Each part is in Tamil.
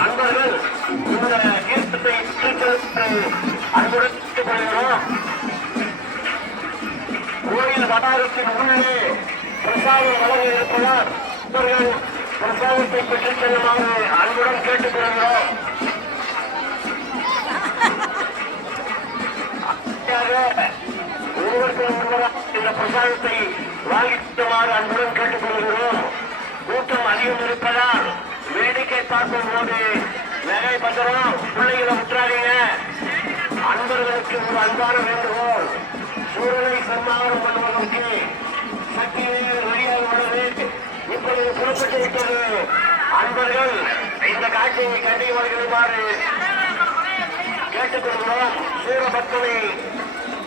அன்பர்கள் இந்த தீர்த்தத்தை அன்புடன் கொள்கிறோம். கோயில் வட்டாரத்தின் உள்ளே பிரசாதம் வழங்க இருப்பதால் இவர்கள் பிரசாதத்தை பெற்றுச் செல்லுமாறு அன்புடன் கேட்டுக் கொள்கிறோம். ஒருவருக்கு ஒருவராக இந்த பிரசாதத்தை வாங்கிக்குமாறு அன்புடன் கேட்டுக் கொள்கிறோம். கூட்டம் அதிகம் இருப்பதால் வேடிக்கை பார்க்கும் போது நகை பத்திரம் பிள்ளைகளை விட்டுறாதீங்க. அன்பர்களுக்கு ஒரு அன்பான வேண்டுகோள், சூழலை சன்மானம் பண்ணுவதற்கு சக்தி ரெடியாக உள்ளது. இப்பொழுது புறப்பட்டு விட்டது. அன்பர்கள் இந்த காட்சியை கண்டி வருமாறு கேட்டுக்கொள்கிறோம்.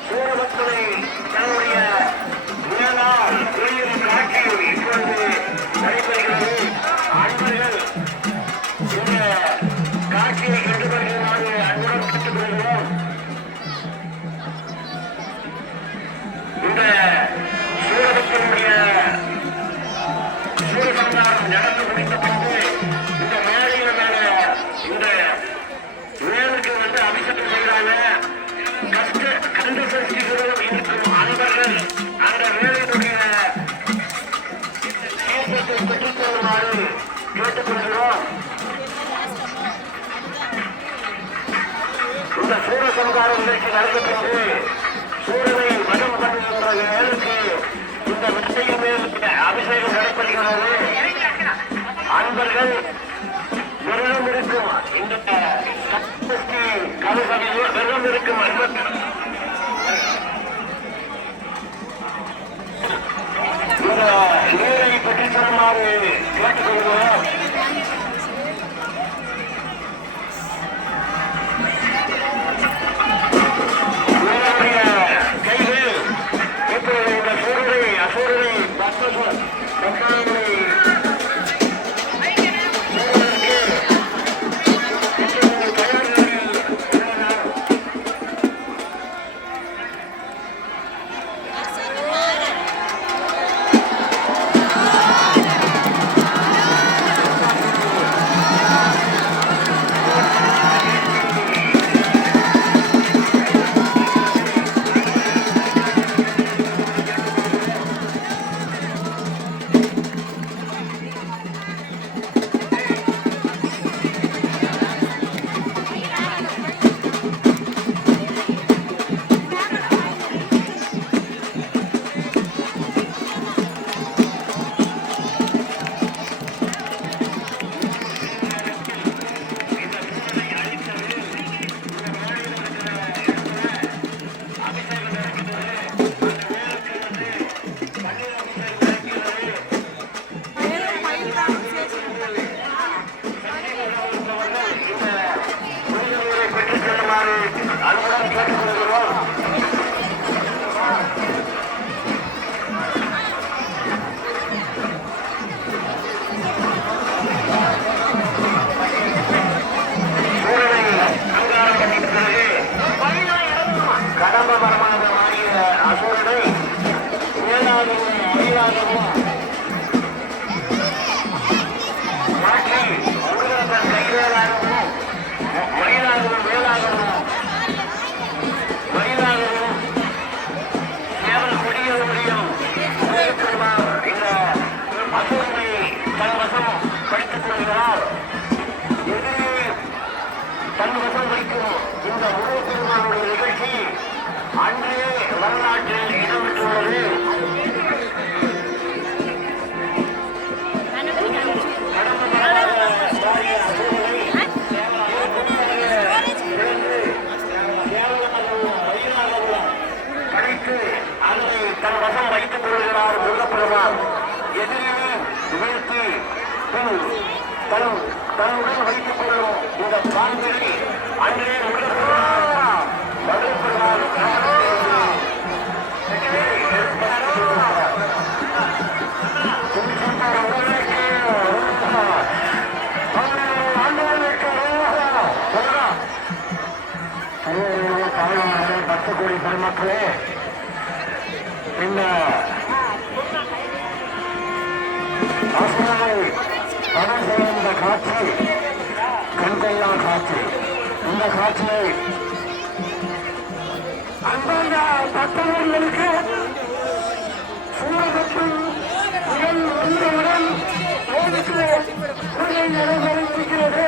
சூரபக்தனை தன்னுடைய மேலால் வெளியில் காட்சியில் இப்பொழுது நடைபெறுகிறது. அன்பர்கள் இந்த காட்சியை கண்டு வருமாறு அன்புடன் கேட்டுக்கொள்கிறோம். இந்த சூரபக்தனுடைய சூரசம்ஹாரம் நடந்து முடிந்த பின்பு இந்த மேலையில மேல இந்த வேலுக்கு அபிஷேகம் செய்கிறாங்க. கந்த சஷ்டி விரதம் இருக்கும் அன்பர்கள் அந்த வேலையினுடைய தீர்த்தத்தை பெற்றுக் கொள்ளுமாறு கேட்டுக்கொள்கிறோம். இந்த சூரசம்ஹார நிகழ்ச்சி நடந்த பின்பு சூரனை வதம் பண்ணுகின்ற வேலுக்கு இந்த வெட்டையின் மேல் அபிஷேகம் நடைபெறுகிறது. அன்பர்கள் விரதம் இருக்கும் இந்த கலசத்தில் விரதம் இருக்கும் அன்பர்கள் இந்த நீரை பெற்றுச் செல்லுமாறு கேட்டுக்கொள்கிறோம். கைகள் இப்போது இந்த சூரனை அசூரனை பக்தர்களை தன்வசம் வைக்கும் இந்த முருகப் பெருமானுடைய நிகழ்ச்சி அன்றே வரலாற்றில் இடம்பெற்றுள்ளது. படைத்து அதனை தன் வசம் வைத்துக் கொள்கிறார் முருகப் பெருமான். எதிரியை வீழ்த்தி தன்னுடன் வைத்துக் கொள்ளும் இந்த பாண்டியை அன்றே முருகப் பெருமான் பக்தகோடி பெருமக்களே, இந்த அசுரனை பணம் செய்கின்ற காட்சி கண்கொள்ளா காட்சி. இந்த காட்சியை அந்தந்த பக்தர்களுக்கு சூழகத்தில் முதல் வந்தவுடன் கோவிலுக்கு பூஜை நடைபெற இருக்கிறது.